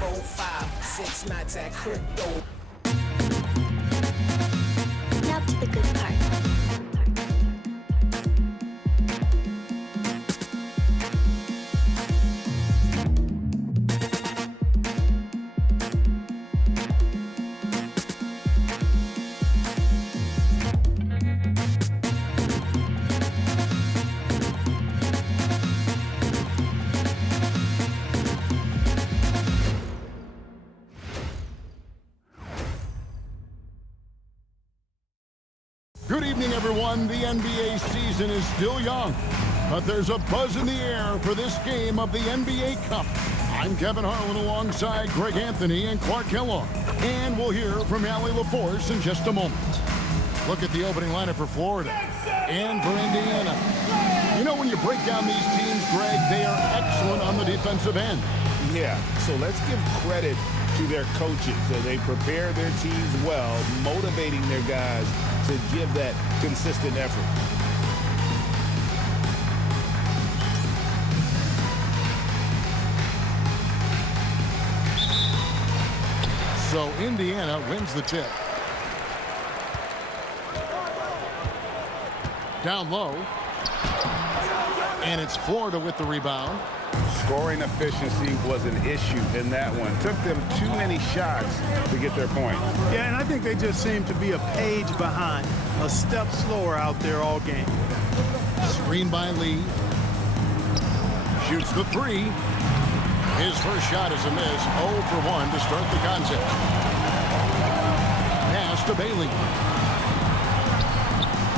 4, 5, 6 nights at crypto. Now to the good part. Good evening, everyone. The NBA season is still young, but there's a buzz in the air for this game of the NBA Cup. I'm Kevin Harlan alongside Greg Anthony and Clark Kellogg, and we'll hear from Allie LaForce in just a moment. Look at the opening lineup for Florida and for Indiana. You know, when you break down these teams, Greg, they are excellent on the defensive end. Yeah, so let's give credit to their coaches. They prepare their teams well, motivating their guys to give that consistent effort. So Indiana wins the tip. Down low. And it's Florida with the rebound. Scoring efficiency was an issue in that one. Took them too many shots to get their point. Yeah, and I think they just seem to be a page behind, a step slower out there all game. Screen by Lee. Shoots the three. His first shot is a miss. 0 for 1 to start the contest. Pass to Bailey.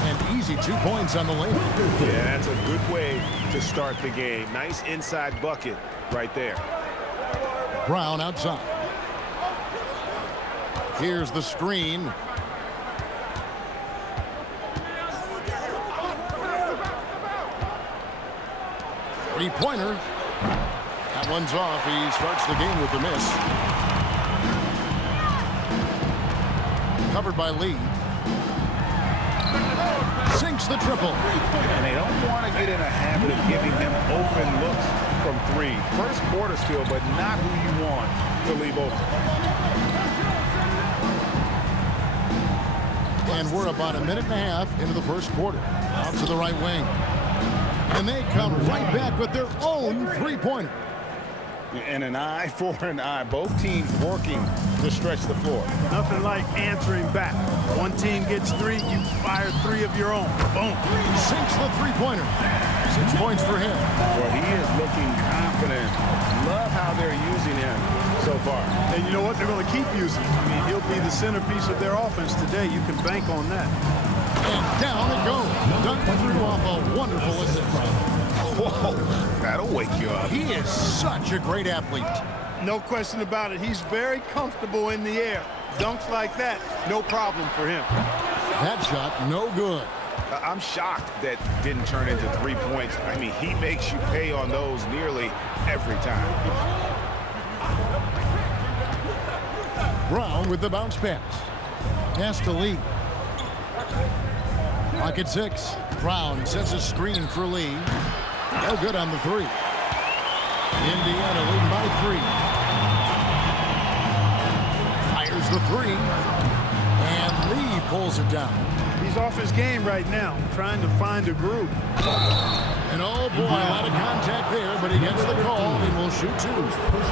And easy 2 points on the lane. Yeah, that's a good way to start the game. Nice inside bucket right there. Brown outside. Here's the screen. Three-pointer. That one's off. He starts the game with a miss. Covered by Lee. Sinks the triple. And they don't want to get in a habit of giving him open looks from three. First quarter still, but not who you want to leave open. And we're about a minute and a half into the first quarter. Out to the right wing. And they come right back with their own three-pointer. And an eye for an eye. Both teams working to stretch the floor. Nothing like answering back. One team gets three, you fire three of your own. Boom. Sinks the three-pointer. 6 points for him. Well, he is looking confident. Love how they're using him so far. And you know what? They're going to keep using him. I mean, he'll be the centerpiece of their offense today. You can bank on that. And down it goes. Dunked through off a wonderful assist. Whoa, that'll wake you up. He is such a great athlete. No question about it. He's very comfortable in the air. Dunks like that, no problem for him. That shot, no good. I'm shocked that didn't turn into 3 points. I mean, he makes you pay on those nearly every time. Brown with the bounce pass. Pass to Lee. Lock at 6. Brown sets a screen for Lee. No good on the three. Indiana leading by 3. Fires the three. And Lee pulls it down. He's off his game right now, trying to find a groove. And oh boy, a lot of contact there, but he gets the call and will shoot 2.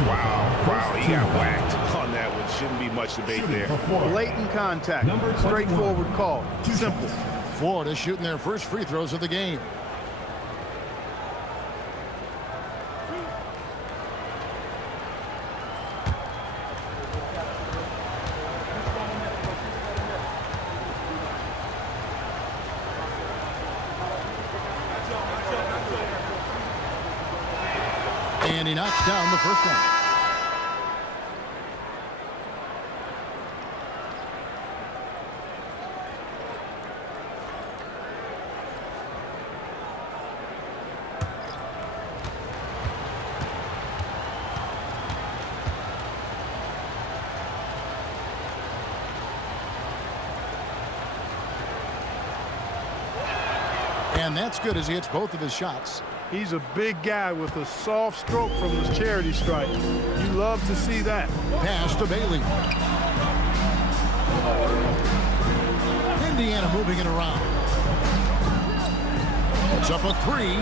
Wow, he got whacked on that one. Shouldn't be much debate there. Blatant contact, straightforward call, simple. Florida shooting their first free throws of the game. And he knocks down the first one. And And that's good as he hits both of his shots. He's a big guy with a soft stroke from his charity stripe. You love to see that. Pass to Bailey. Indiana moving it around. Puts up a three.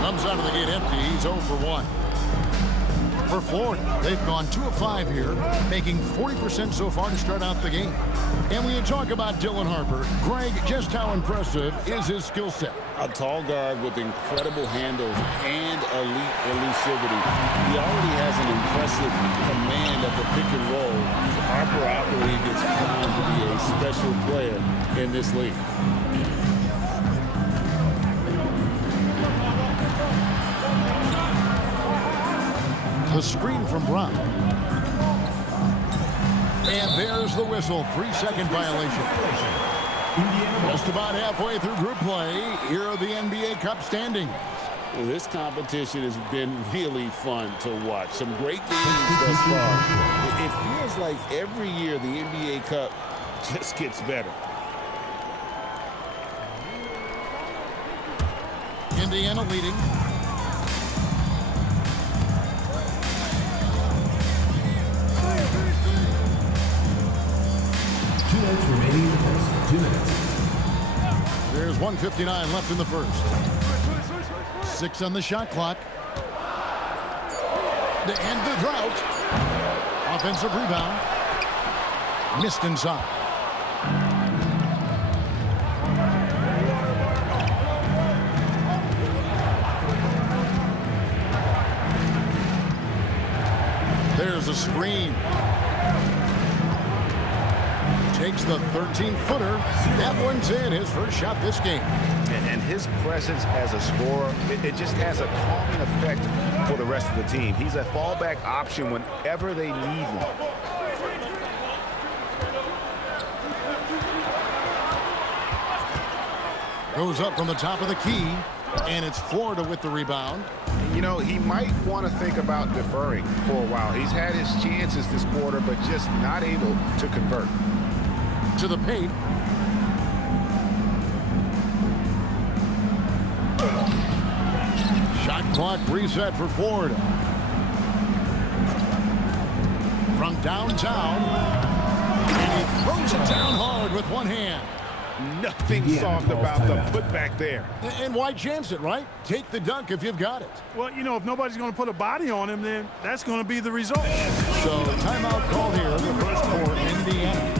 Comes out of the gate empty. He's 0 for 1. For Florida, they've gone 2 of 5 here, making 40% so far to start out the game. And when you talk about Dylan Harper, Greg, just how impressive is his skill set? A tall guard with incredible handles and elite elusivity. He already has an impressive command of the pick and roll. Harper, I believe, is primed to be a special player in this league. The screen from Brown. And there's the whistle. 3-second violation. Just about halfway through group play. Here are the NBA Cup standings. This competition has been really fun to watch. Some great games thus far. It feels like every year the NBA Cup just gets better. Indiana leading. Remaining in the first. 2 minutes. There's 1:59 left in the first. 6 on the shot clock. To end the drought. Offensive rebound. Missed inside. There's a screen. Takes the 13-footer. That one's in, his first shot this game. And his presence as a scorer, it just has a calming effect for the rest of the team. He's a fallback option whenever they need one. Goes up from the top of the key, and it's Florida with the rebound. You know, he might want to think about deferring for a while. He's had his chances this quarter, but just not able to convert. To the paint. Shot clock reset for Florida. From downtown. And he throws it down hard with one hand. Nothing soft about the putback there. And why chance it, right? Take the dunk if you've got it. Well, you know, if nobody's going to put a body on him, then that's going to be the result. So timeout called here in the first for Indiana.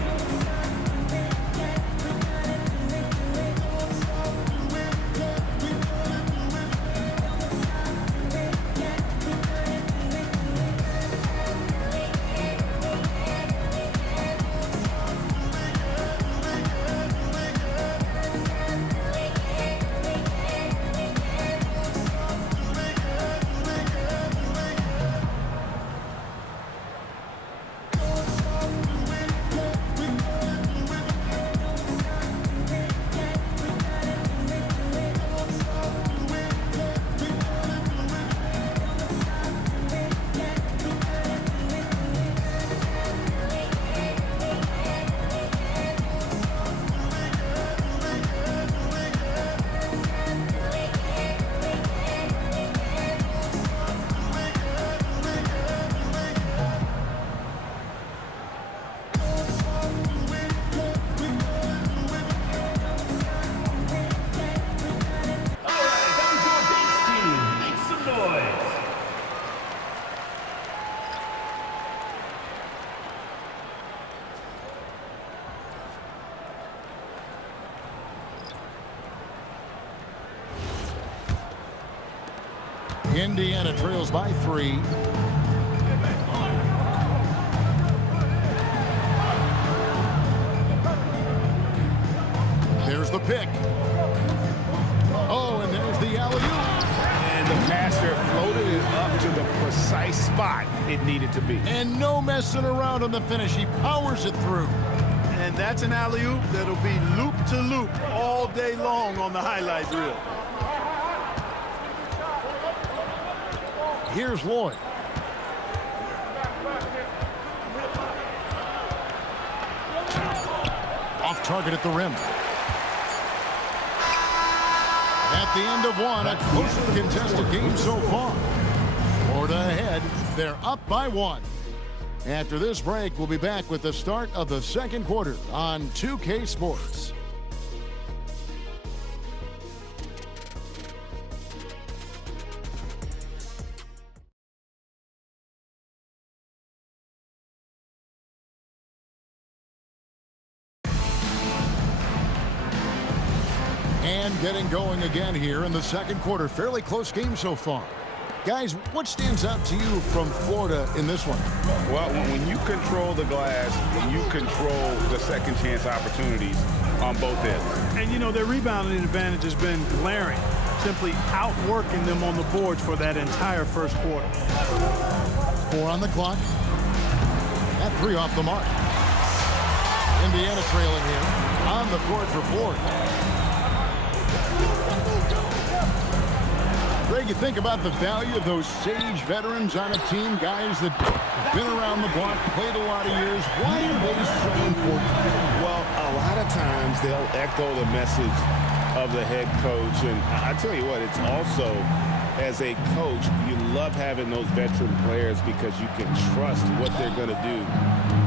Indiana trails by 3. There's the pick. Oh, and there's the alley-oop. And the passer floated it up to the precise spot it needed to be. And no messing around on the finish. He powers it through. And that's an alley-oop that'll be loop-to-loop all day long on the highlight reel. Here's Lloyd. Off target at the rim. At the end of one, a closely contested game so far. Florida ahead. They're up by 1. After this break, we'll be back with the start of the second quarter on 2K Sports. And getting going again here in the second quarter. Fairly close game so far. Guys, what stands out to you from Florida in this one? Well, when you control the glass, you control the second chance opportunities on both ends. And, you know, their rebounding advantage has been glaring, simply outworking them on the boards for that entire first quarter. 4 on the clock. That 3 off the mark. Indiana trailing here on the court for Florida. Greg, you think about the value of those sage veterans on a team, guys that have been around the block, played a lot of years. Why are they so important? Well, a lot of times they'll echo the message of the head coach. And I tell you what, it's also, as a coach, you love having those veteran players because you can trust what they're going to do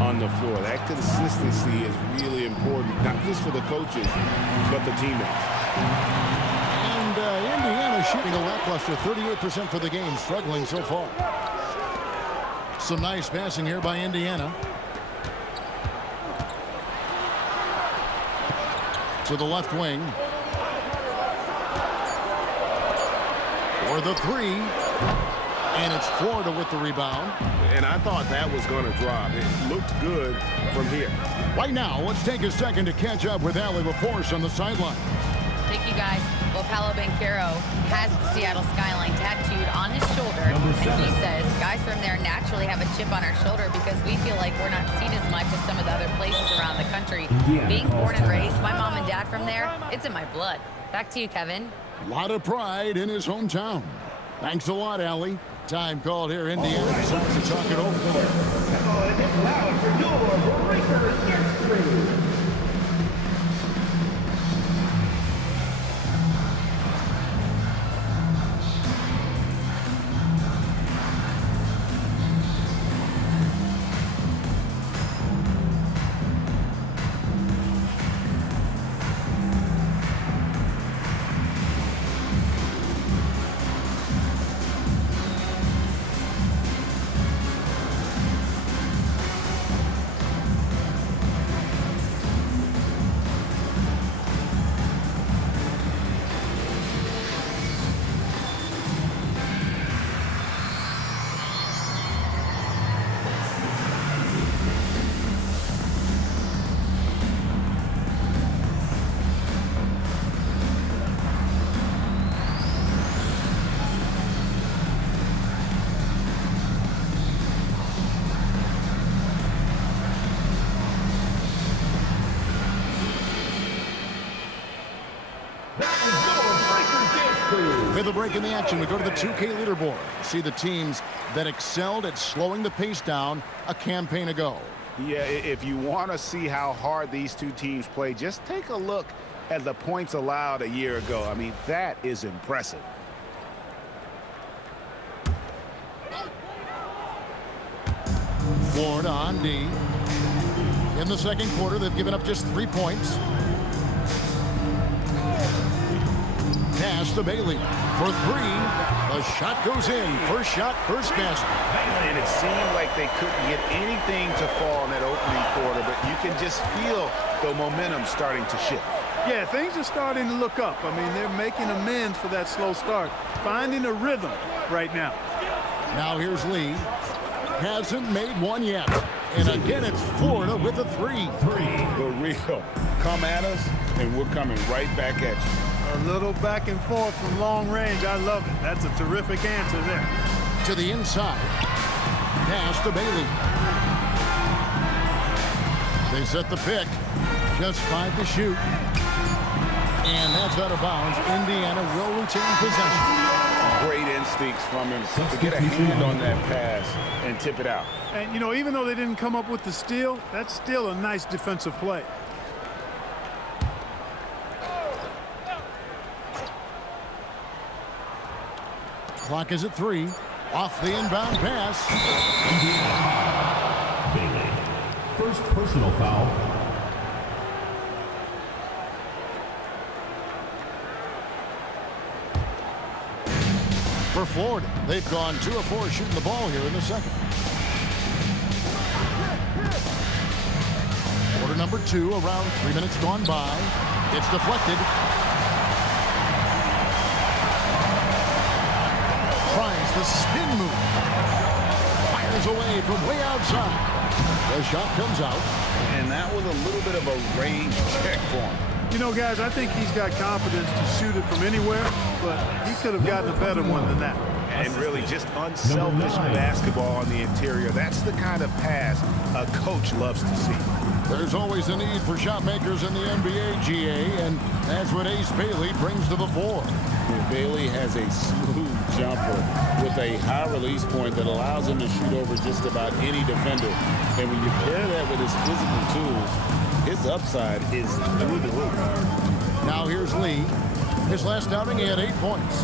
on the floor. That consistency is really important, not just for the coaches, but the teammates. Indiana shooting a lackluster 38% for the game, struggling so far. Some nice passing here by Indiana. To the left wing. For the 3. And it's Florida with the rebound. And I thought that was going to drop. It looked good from here. Right now, let's take a second to catch up with Allie LaForce on the sideline. Thank you, guys. Well, Paolo Banchero has the Seattle skyline tattooed on his shoulder. And he says guys from there naturally have a chip on our shoulder because we feel like we're not seen as much as some of the other places around the country. Being born and raised, my mom and dad from there, it's in my blood. Back to you, Kevin. A lot of pride in his hometown. Thanks a lot, Allie. Time called here. Indiana decides to talk it over. Now for your Breakers History. With a break in the action, we go to the 2K leaderboard. See the teams that excelled at slowing the pace down a campaign ago. Yeah, if you want to see how hard these two teams play, just take a look at the points allowed a year ago. I mean, that is impressive. Florida on D. In the second quarter, they've given up just 3 points. Pass to Bailey for 3. The shot goes in. First shot, first basket. And it seemed like they couldn't get anything to fall in that opening quarter, but you can just feel the momentum starting to shift. Yeah, things are starting to look up. I mean, they're making amends for that slow start, finding a rhythm right now. Now here's Lee. Hasn't made one yet. And again, it's Florida with a 3. The real. Come at us, and we're coming right back at you. A little back and forth from long range. I love it. That's a terrific answer there. To the inside. Pass to Bailey. They set the pick. Just 5 to shoot. And that's out of bounds. Indiana will retain possession. Great instincts from him to get a hand on that pass and tip it out. And, you know, even though they didn't come up with the steal, that's still a nice defensive play. Clock is at 3. Off the inbound pass. Bailey. First personal foul. For Florida, they've gone 2 of 4 shooting the ball here in the second. Quarter number 2, around 3 minutes gone by. It's deflected. Tries the spin move. Fires away from way outside. The shot comes out. And that was a little bit of a range check for him. You know, guys, I think he's got confidence to shoot it from anywhere, but he could have gotten a better one than that. And really just unselfish basketball on the interior. That's the kind of pass a coach loves to see. There's always a need for shot makers in the NBA, GA, and that's what Ace Bailey brings to the fore. Bailey has a smooth jumper with a high release point that allows him to shoot over just about any defender. And when you pair that with his physical tools, his upside is through the roof. Now here's Lee. His last outing, he had 8 points.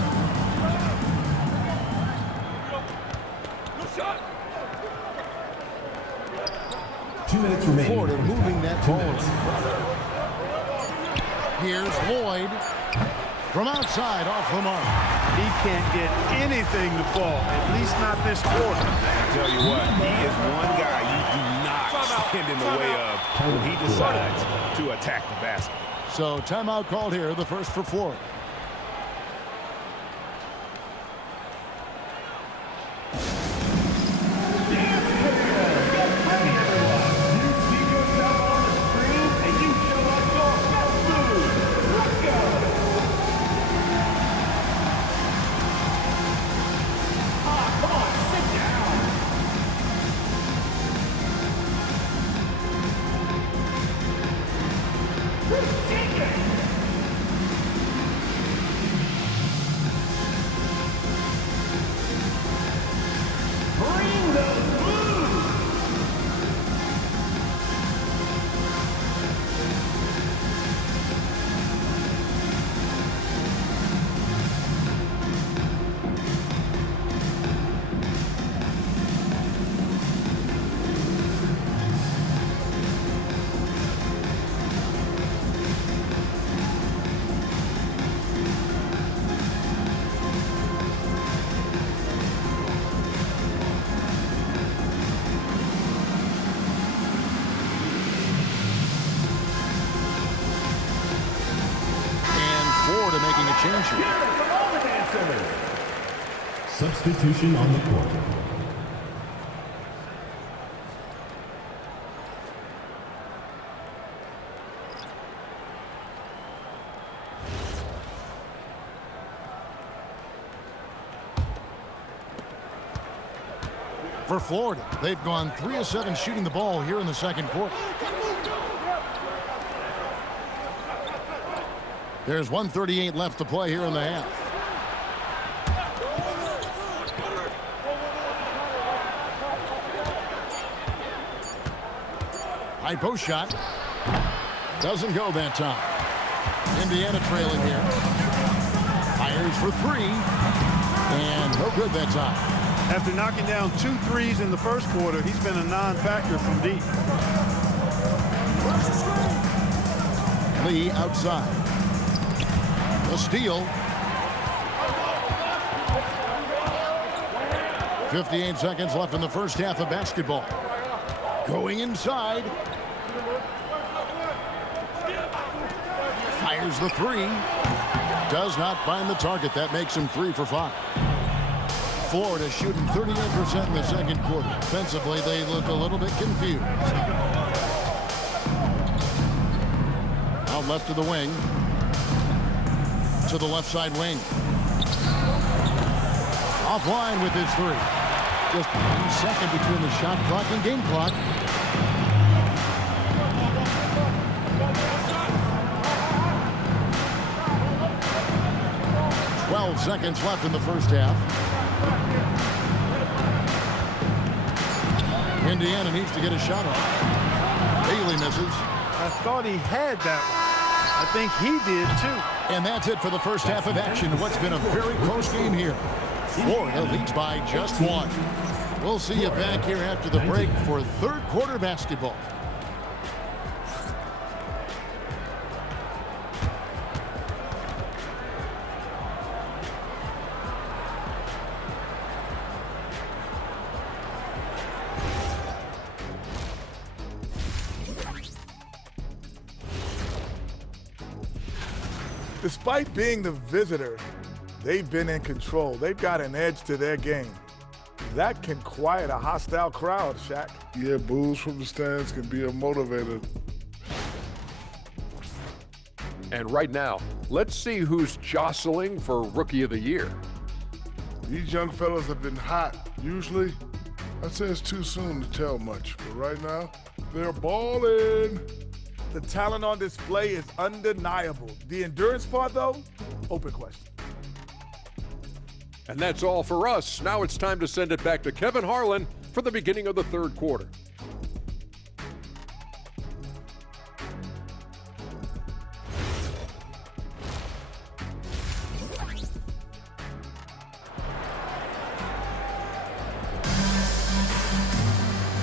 Florida moving that ball. Here's Lloyd from outside off the mark. He can't get anything to fall, at least not this quarter. I tell you what, he is one guy you do not stand in the way of when he decides to attack the basket. So timeout called here, the first for Florida. Making a change here. Substitution on the court. For Florida, they've gone 3 of 7 shooting the ball here in the second quarter. There's 1:38 left to play here in the half. High post shot. Doesn't go that time. Indiana trailing here. Fires for 3. And no good that time. After knocking down 2 threes in the first quarter, he's been a non-factor from deep. Lee outside. A steal. 58 seconds left in the first half of basketball. Going inside. Fires the 3. Does not find the target. That makes him 3 for 5. Florida shooting 38% in the second quarter. Offensively, they look a little bit confused. Out left of the wing. To the left side wing. Offline with his 3. Just 1 second between the shot clock and game clock. Seconds left in the first half. Indiana needs to get a shot off. Bailey misses. I thought he had that one. I think he did too. And that's it for the first half of action. What's been a very close game here. Florida leads by just one. We'll see you back here after the break for third quarter basketball. Despite being the visitor, they've been in control. They've got an edge to their game. That can quiet a hostile crowd, Shaq. Yeah, boos from the stands can be a motivator. And right now, let's see who's jostling for Rookie of the Year. These young fellas have been hot. Usually, I'd say it's too soon to tell much, but right now, they're balling. The talent on display is undeniable. The endurance part, though, open question. And that's all for us. Now it's time to send it back to Kevin Harlan for the beginning of the third quarter.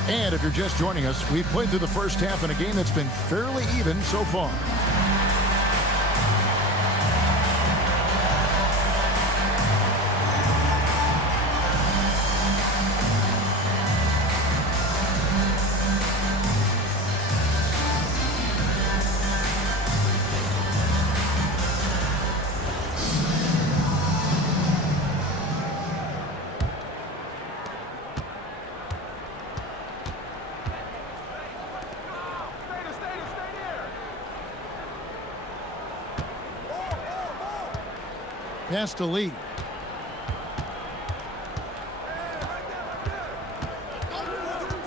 And if you're just joining us, we've played through the first half in a game that's been fairly even so far. Pass to Lee.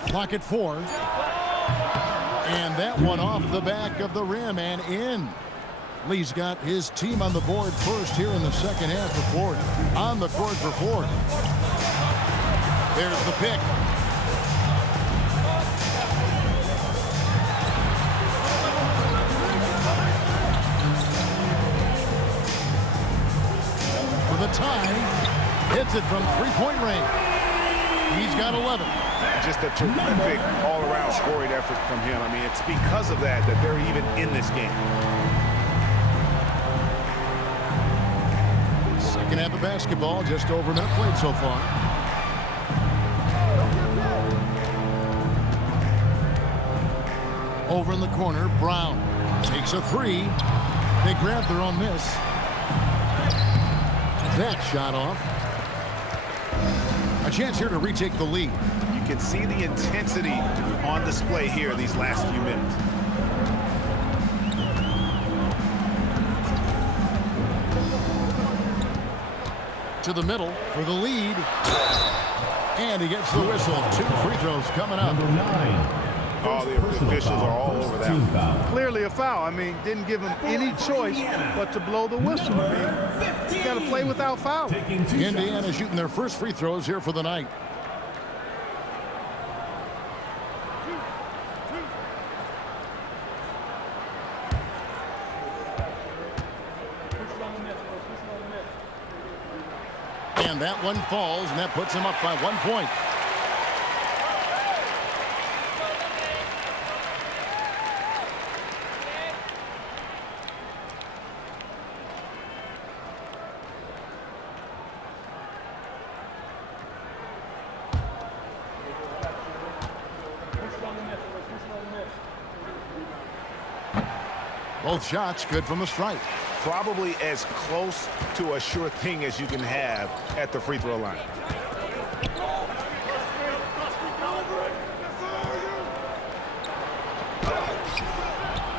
Clock at 4. And that one off the back of the rim and in. Lee's got his team on the board first here in the second half for Ford. On the court for Ford. There's the pick. For the tie, hits it from three-point range. He's got 11. Just a terrific all-around scoring effort from him. I mean, it's because of that they're even in this game. Second half of basketball, just over a minute played so far. Over in the corner, Brown takes a three. They grab their own miss. That shot off. A chance here to retake the lead. You can see the intensity on display here these last few minutes. To the middle for the lead. And he gets the whistle. 2 free throws coming up. Number 9. Oh, the officials are all over that. Clearly a foul. I mean, didn't give him any choice but to blow the whistle. I mean, you got to play without foul. Indiana shooting their first free throws here for the night. And that one falls, and that puts him up by 1 point. Both shots good from the stripe. Probably as close to a sure thing as you can have at the free throw line.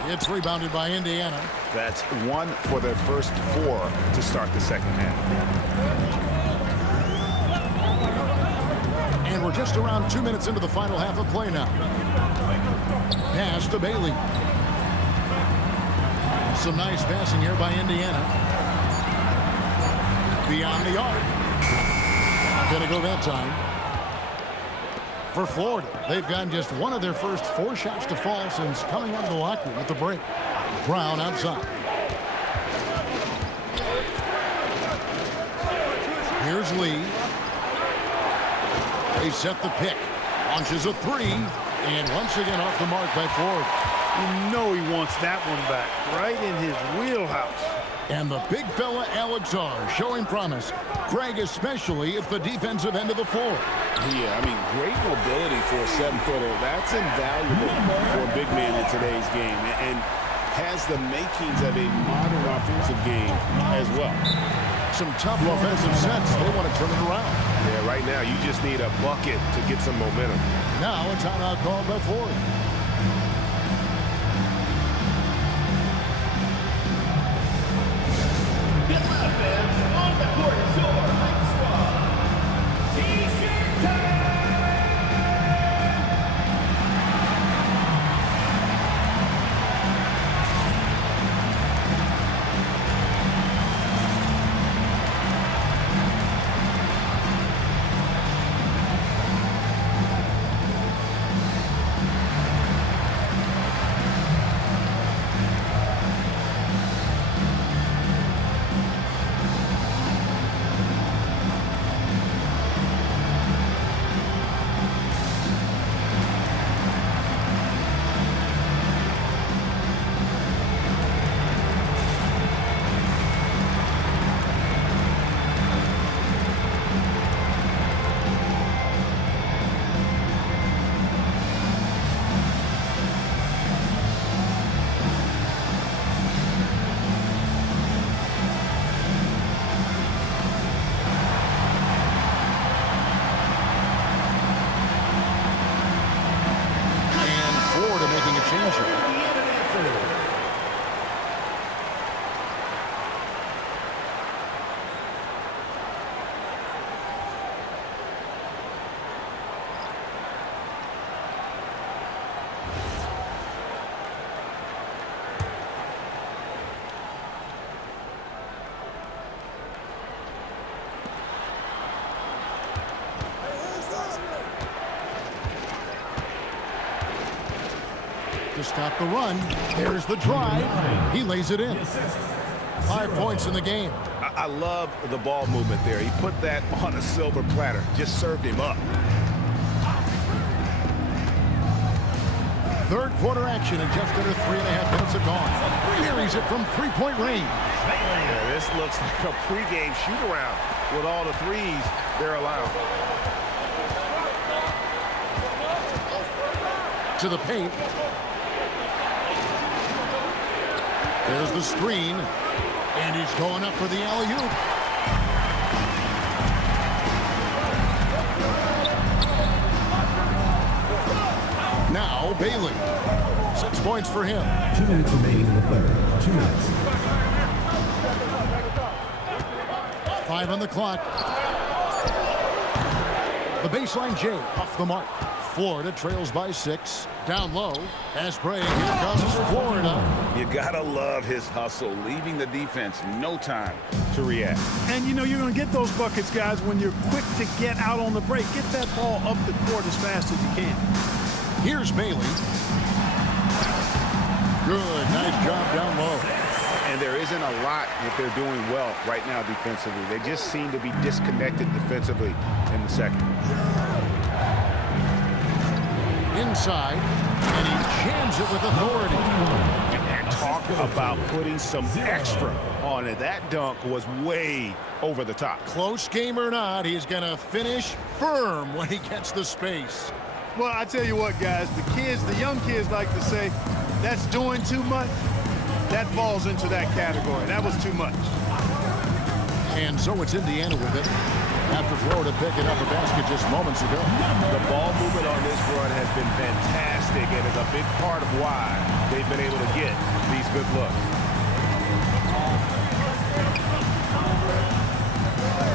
It's rebounded by Indiana. That's 1 for their first 4 to start the second half. And we're just around 2 minutes into the final half of play now. Pass to Bailey. Some nice passing here by Indiana. Beyond the arc. Gonna go that time. For Florida, they've gotten just one of their first 4 shots to fall since coming out of the locker room at the break. Brown outside. Here's Lee. They set the pick. Launches a three. And once again off the mark by Ford. You know he wants that one back. Right in his wheelhouse. And the big fella Alex R showing promise. Greg especially at the defensive end of the floor. Yeah, I mean, great mobility for a 7-footer. That's invaluable for a big man in today's game. And has the makings of a modern offensive game as well. Some tough offensive sets. They want to turn it around. Yeah, right now you just need a bucket to get some momentum. Now a timeout called by Ford. On the court, your Mike Squad. T-shirt time! To stop the run. There's the drive. He lays it in. 5 points in the game. I love the ball movement there. He put that on a silver platter. Just served him up. Third quarter action and just under 3.5 minutes have gone. Carries it from three-point range. Yeah, this looks like a pregame shoot-around with all the threes they're allowed. To the paint. There's the screen, and he's going up for the alley-oop. Now Bailey. 6 points for him. 2 minutes remaining in the third. 2 minutes. 5 on the clock. The baseline J off the mark. Florida trails by 6. Down low. Pass break. Here comes Florida. You gotta love his hustle, leaving the defense no time to react. And you know you're going to get those buckets, guys, when you're quick to get out on the break. Get that ball up the court as fast as you can. Here's Bailey. Good. Nice job down low. And there isn't a lot that they're doing well right now defensively. They just seem to be disconnected defensively in the second. Inside, and he jams it with authority. And talk about putting some extra on it. That dunk was way over the top. Close game or not, he's going to finish firm when he gets the space. Well, I tell you what, guys, the young kids like to say, that's doing too much. That falls into that category. That was too much. And so it's Indiana with it. After Florida picking up a basket just moments ago. The ball movement on this run has been fantastic and is a big part of why they've been able to get these good looks.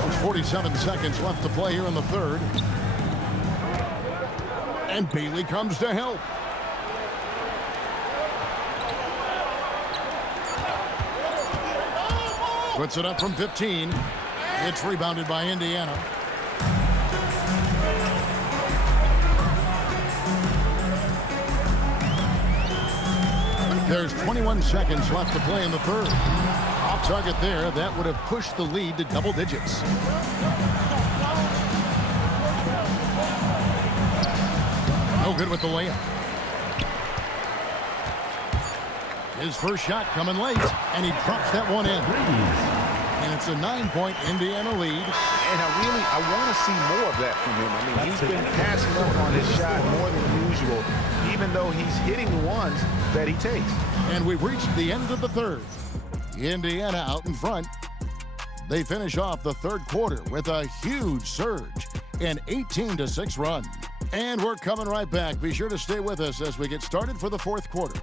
There's 47 seconds left to play here in the third. And Bailey comes to help. Puts it up from 15. It's rebounded by Indiana. There's 21 seconds left to play in the third. Off target there. That would have pushed the lead to double digits. No good with the layup. His first shot coming late, and he drops that one in. And it's a 9-point Indiana lead. And I want to see more of that from him. I mean, he's been passing up on his shot more than usual, even though he's hitting the ones that he takes. And we've reached the end of the third. Indiana out in front. They finish off the third quarter with a huge surge, an 18-6 run. And we're coming right back. Be sure to stay with us as we get started for the fourth quarter.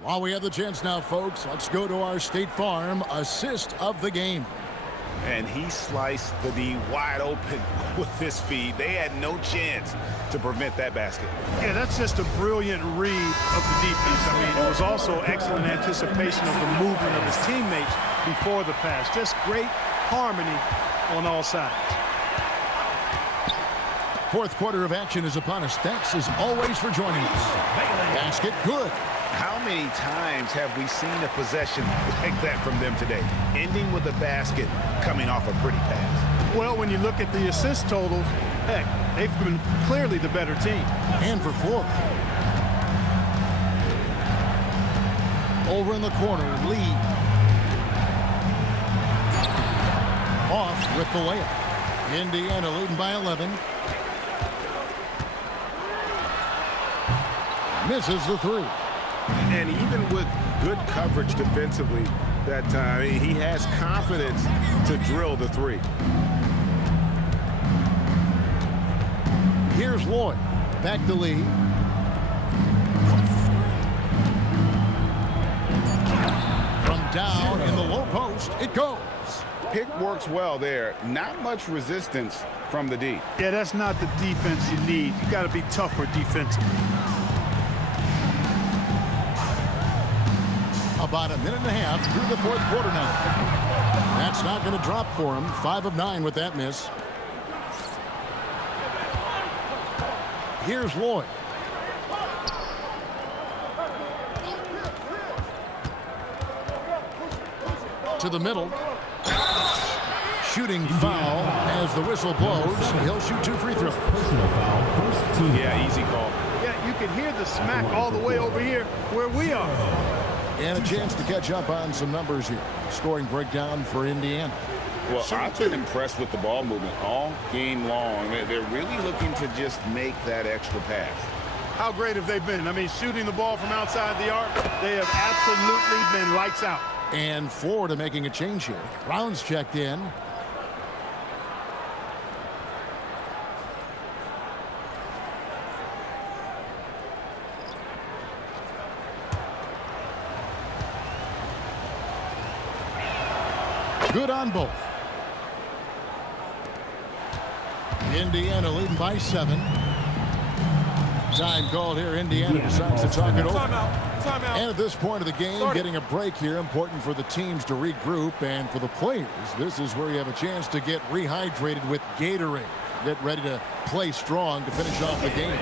While we have the chance now, folks, let's go to our State Farm assist of the game. And he sliced the D wide open with his feed. They had no chance to prevent that basket. Yeah, that's just a brilliant read of the defense. I mean, it was also excellent anticipation of the movement of his teammates before the pass. Just great harmony on all sides. Fourth quarter of action is upon us. Thanks, as always, for joining us. Basket good. How many times have we seen a possession like that from them today, ending with a basket coming off a pretty pass? Well, when you look at the assist totals, heck, they've been clearly the better team. And for four. Over in the corner, Lee. Off with the layup. Indiana leading by 11. Misses the three. And even with good coverage defensively that time, he has confidence to drill the three. Here's Lloyd. Back to Lee. From down in the low post, it goes. Pick works well there. Not much resistance from the D. Yeah, that's not the defense you need. You got to be tougher defensively. About a minute and a half through the fourth quarter now. That's not going to drop for him. 5 of 9 with that miss. Here's Lloyd. To the middle. Shooting foul as the whistle blows. He'll shoot 2 free throws. Personal foul, first team. Yeah, easy call. Yeah, you can hear the smack all the way over here where we are. And a chance to catch up on some numbers here. Scoring breakdown for Indiana. Well, I've been impressed with the ball movement all game long. They're really looking to just make that extra pass. How great have they been? I mean, shooting the ball from outside the arc, they have absolutely been lights out. And Florida making a change here. Brown's checked in. Good on both. Indiana leading by 7. Time called here. Indiana decides to talk it over. Timeout. And at this point of the game, getting a break here, important for the teams to regroup. And for the players, this is where you have a chance to get rehydrated with Gatorade. Get ready to play strong to finish off the game.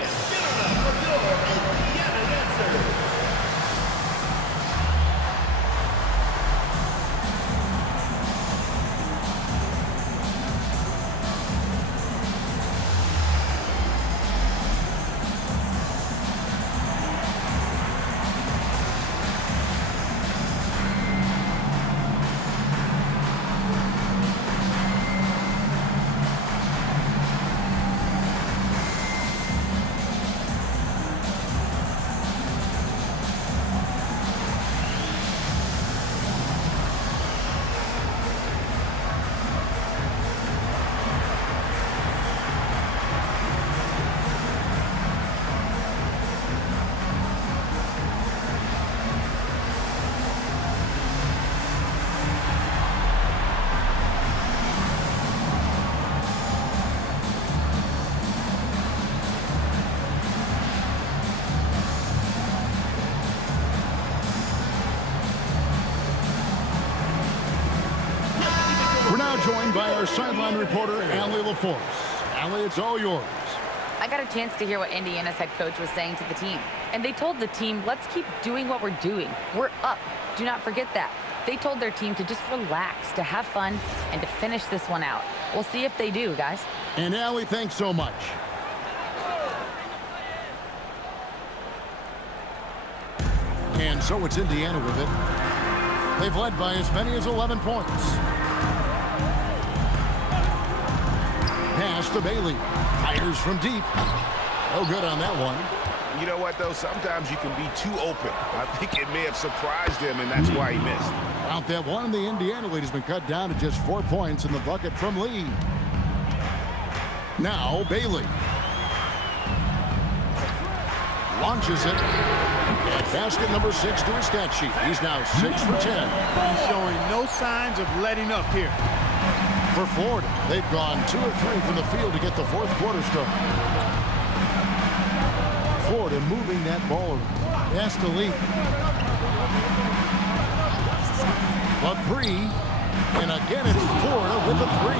Joined by our sideline reporter, Allie LaForce. Allie, it's all yours. I got a chance to hear what Indiana's head coach was saying to the team. And they told the team, let's keep doing what we're doing. We're up. Do not forget that. They told their team to just relax, to have fun, and to finish this one out. We'll see if they do, guys. And Allie, thanks so much. And so it's Indiana with it. They've led by as many as 11 points. Pass to Bailey. Fires from deep. No good on that one. You know what, though? Sometimes you can be too open. I think it may have surprised him, and that's why he missed. Out that one, the Indiana lead has been cut down to just 4 points in the bucket from Lee. Now Bailey. Launches it. At basket number 6 to his stat sheet. He's now 6 for 10. He's showing no signs of letting up here. For Florida, they've gone 2 of 3 from the field to get the fourth quarter started. Florida moving that ball around. Pass to Lee. A 3. And again, it's Florida with a 3.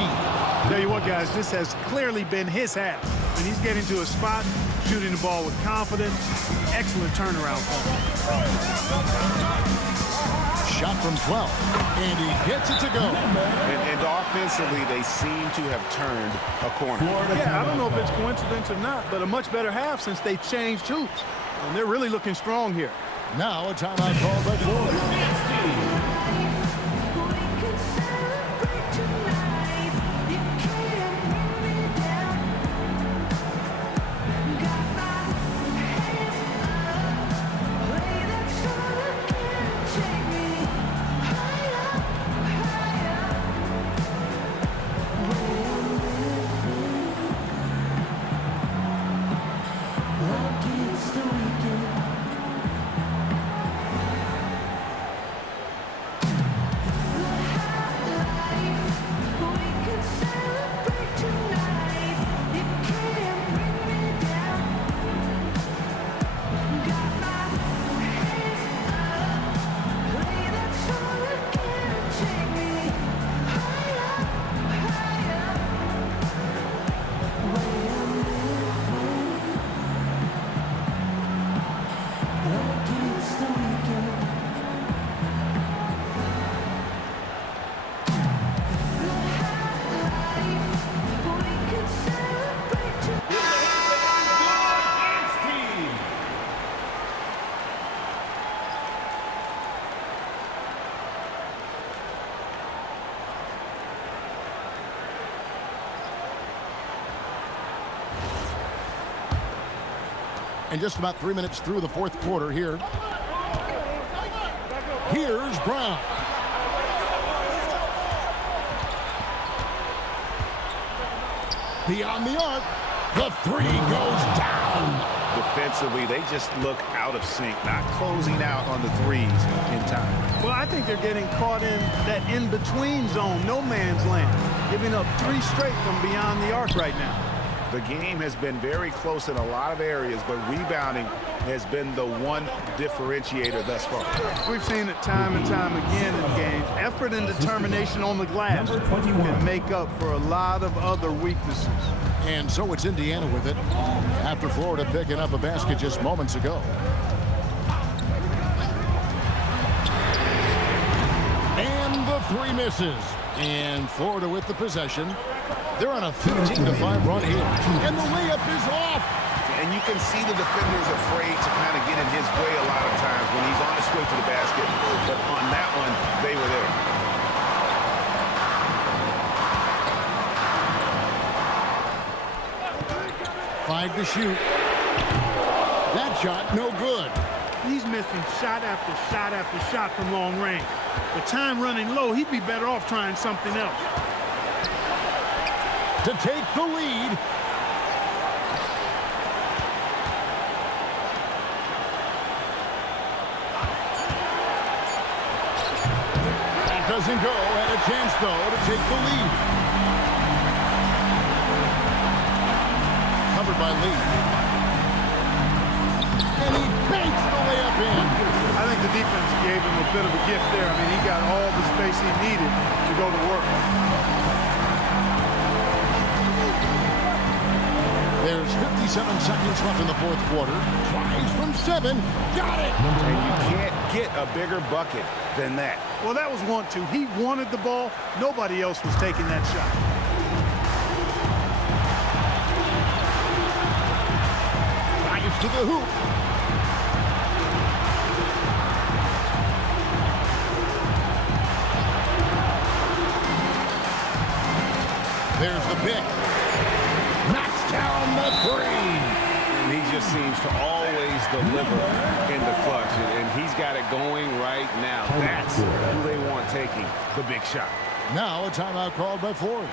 Tell you what, guys, this has clearly been his half. And he's getting to a spot, shooting the ball with confidence. Excellent turnaround for him. Shot from 12. And he gets it to go. And offensively, they seem to have turned a corner. Yeah, I don't know if it's coincidence or not, but a much better half since they changed hoops. And they're really looking strong here. Now a timeout called by Florida. And just about 3 minutes through the fourth quarter here. Here's Brown. Beyond the arc. The 3 goes down. Defensively, they just look out of sync, not closing out on the threes in time. Well, I think they're getting caught in that in-between zone, no man's land, giving up 3 straight from beyond the arc right now. The game has been very close in a lot of areas, but rebounding has been the one differentiator thus far. We've seen it time and time again in games. Effort and determination on the glass can make up for a lot of other weaknesses. And so it's Indiana with it after Florida picking up a basket just moments ago. And the 3 misses. And Florida with the possession. They're on a 15-5 run here. And the layup is off. And you can see the defender's afraid to kind of get in his way a lot of times when he's on his way to the basket. But on that one, they were there. Five to shoot. That shot, no good. He's missing shot after shot after shot from long range. With time running low, he'd be better off trying something else. To take the lead. That doesn't go. Had a chance, though, to take the lead. Covered by Lee. And he banks the layup in. I think the defense gave him a bit of a gift there. I mean, he got all the space he needed to go to work. There's 57 seconds left in the fourth quarter. Tries from 7. Got it. And you can't get a bigger bucket than that. Well, that was 1-2. He wanted the ball. Nobody else was taking that shot. Drives to the hoop. There's the pick. Knocks down the three. And he just seems to always deliver in the clutch. And he's got it going right now. That's who they want taking the big shot. Now a timeout called by Ford.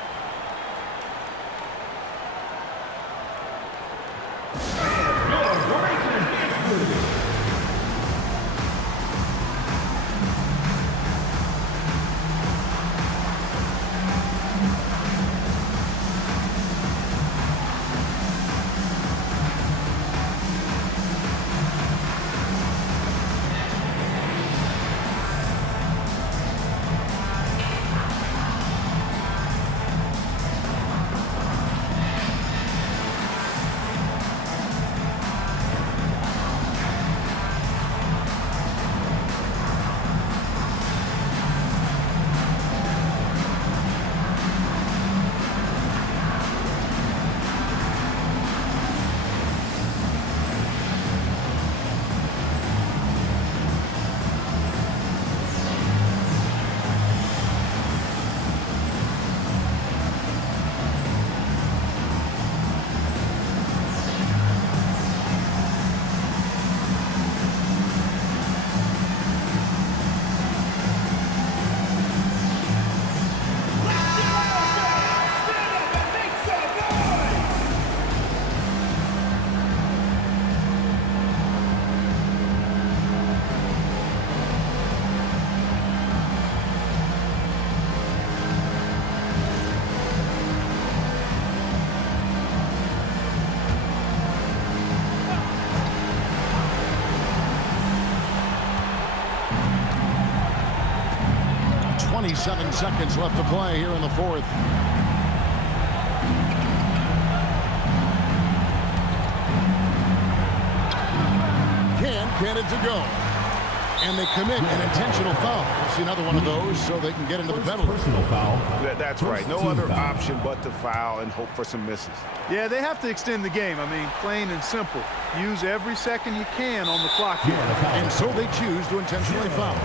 Seven seconds left to play here in the fourth. Can't get it to go. And they commit an intentional foul. We'll see another one of those so they can get into the penalty. Personal foul. That's right. No other option but to foul and hope for some misses. Yeah, they have to extend the game. I mean, plain and simple. Use every second you can on the clock here. And so they choose to intentionally foul.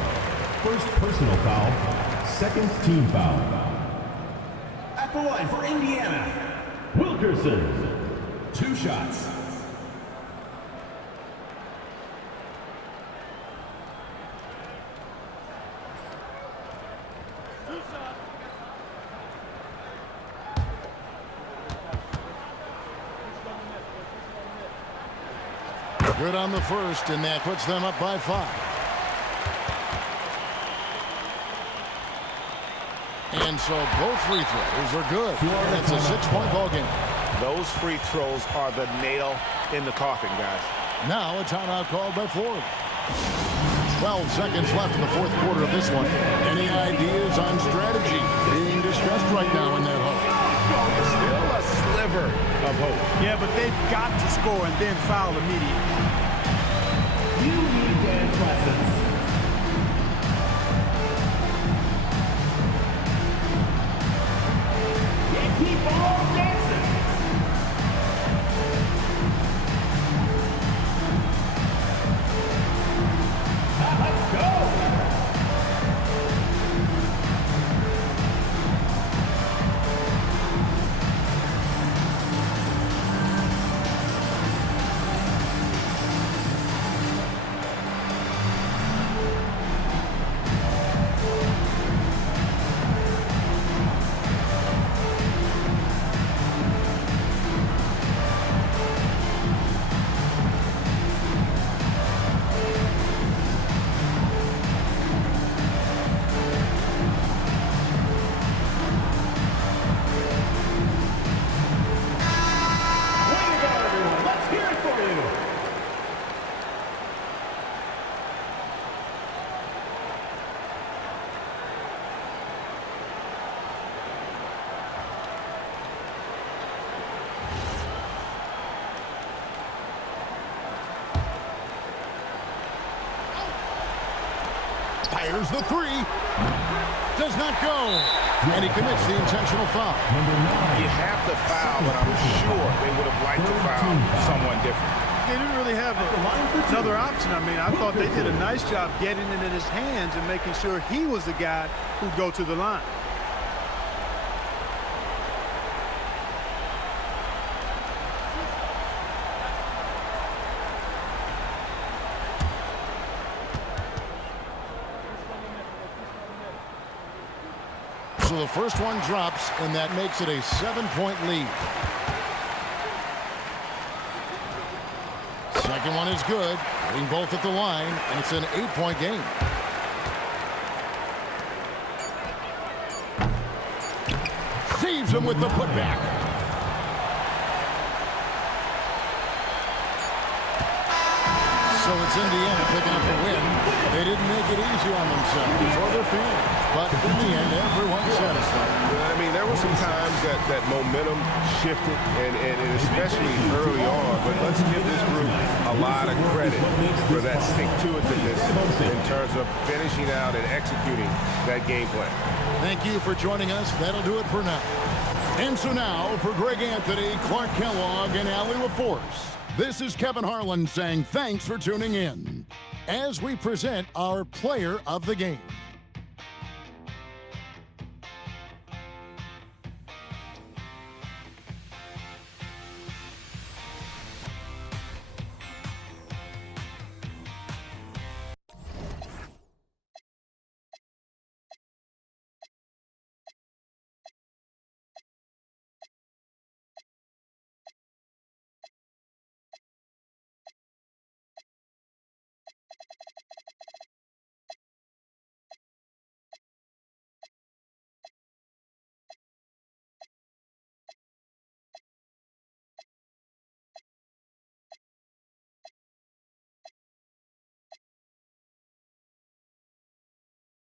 First personal foul. Second team foul. At the line for Indiana, Wilkerson. 2 shots. Good on the first, and that puts them up by 5. And so both free throws are good. It's a 6-point ball game. Those free throws are the nail in the coffin, guys. Now a timeout called by Ford. 12 seconds left in the fourth quarter of this one. Any ideas on strategy being discussed right now in that hole? Still a sliver of hope. Yeah, but they've got to score and then foul immediately. You need dance lessons. Keep on dancing. Let's go. Fires the three. Does not go. And he commits the intentional foul. You have to foul, but I'm sure they would have liked to foul someone different. They didn't really have another option. I mean, I thought they did a nice job getting it in his hands and making sure he was the guy who'd go to the line. So the first one drops, and that makes it a 7-point lead. Second one is good, hitting both at the line, and it's an 8-point game. Saves him with the putback. So it's Indiana picking up the win. They didn't make it easy on themselves or their fans, but in the end, everyone's satisfied. I mean, there were some times that momentum shifted, and especially early on, but let's give this group a lot of credit for that stick-to-itiveness in terms of finishing out and executing that game plan. Thank you for joining us. That'll do it for now. And so now, for Greg Anthony, Clark Kellogg, and Allie LaForce, this is Kevin Harlan saying thanks for tuning in as we present our player of the game.